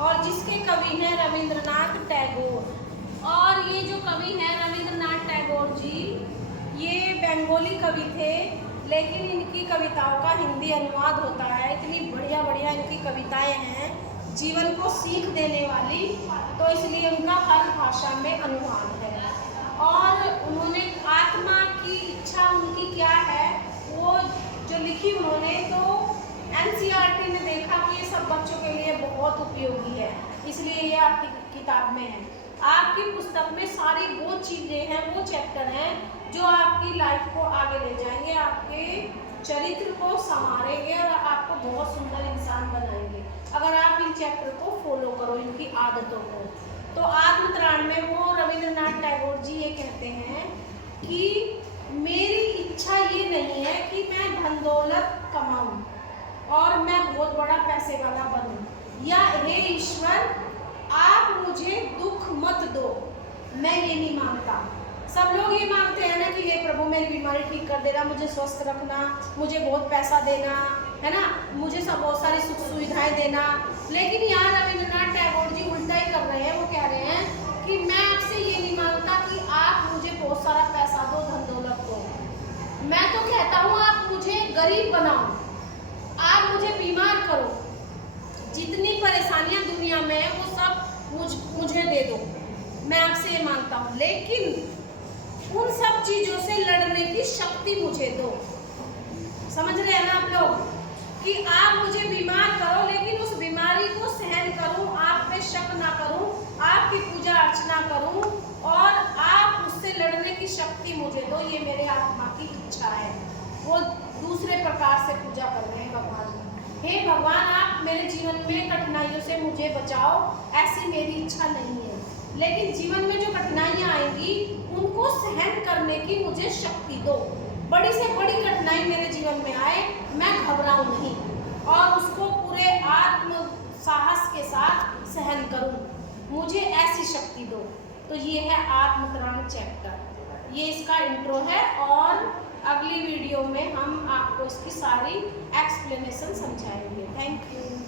और जिसके कवि हैं रविंद्रनाथ टैगोर। और ये जो कवि हैं रविंद्रनाथ टैगोर जी, ये बंगाली कवि थे, लेकिन इनकी कविताओं का हिंदी अनुवाद होता है। इतनी बढ़िया बढ़िया इनकी कविताएं हैं, जीवन को सीख देने वाली, तो इसलिए उनका हर भाषा में अनुवाद है। और उन्होंने आत्मा की इच्छा उनकी क्या है वो जो लिखी उन्होंने, तो एनसीईआरटी ने देखा कि ये सब बच्चों के लिए बहुत उपयोगी है, इसलिए ये आपकी किताब में है। आपकी पुस्तक में सारी वो चीज़ें हैं, वो चैप्टर हैं जो आपकी लाइफ को आगे ले जाएंगे, आपके चरित्र को संवारेंगे और आपको बहुत सुंदर इंसान बनाएंगे अगर आप इन चैप्टर को फॉलो करो, इनकी आदतों को। तो आत्मत्राण में वो रविंद्रनाथ टैगोर जी ये कहते हैं कि मेरी इच्छा ये नहीं है कि मैं धन दौलत कमाऊं और मैं बहुत बड़ा पैसे वाला बनूं, या हे ईश्वर आप मुझे दुख मत दो, मैं ये नहीं मांगता। सब लोग ये मांगते हैं ना कि हे प्रभु मेरी बीमारी ठीक कर देना, मुझे स्वस्थ रखना, मुझे बहुत पैसा देना, है ना, मुझे सब बहुत सारी सुख सुविधाएं देना। लेकिन यहाँ रविंद्रनाथ टैगोर जी उल्टा ही कर रहे हैं। वो कह रहे हैं कि मैं आपसे ये नहीं मांगता कि आप मुझे बहुत सारा पैसा दो, धन दौलत दो, मैं तो कहता हूँ आप मुझे गरीब बनाओ, आप मुझे बीमार करो, जितनी परेशानियां दुनिया में है वो सब मुझे दे दो, मैं आपसे ये मांगता हूँ। लेकिन उन सब चीजों से लड़ने की शक्ति मुझे दो। समझ रहे हैं ना आप लोग, कि आप मुझे बीमार करो लेकिन उस बीमारी को सहन करूं, आप पे शक ना करूं, आपकी पूजा अर्चना करूं और आप उससे लड़ने की शक्ति मुझे दो, ये मेरे आत्मा की इच्छा है। वो दूसरे प्रकार से पूजा कर रहे हैं भगवान। हे भगवान आप मेरे जीवन में कठिनाइयों से मुझे बचाओ, ऐसी मेरी इच्छा नहीं है, लेकिन जीवन में जो कठिनाइयाँ आएंगी उनको सहन करने की मुझे शक्ति दो। बड़ी से बड़ी कठिनाई मेरे जीवन में आए, मैं घबराऊं नहीं और उसको पूरे आत्म साहस के साथ सहन करूं, मुझे ऐसी शक्ति दो। तो ये है आत्मत्राण चैप्टर, ये इसका इंट्रो है और अगली वीडियो में हम आपको इसकी सारी एक्सप्लेनेशन समझाएंगे। Thank you.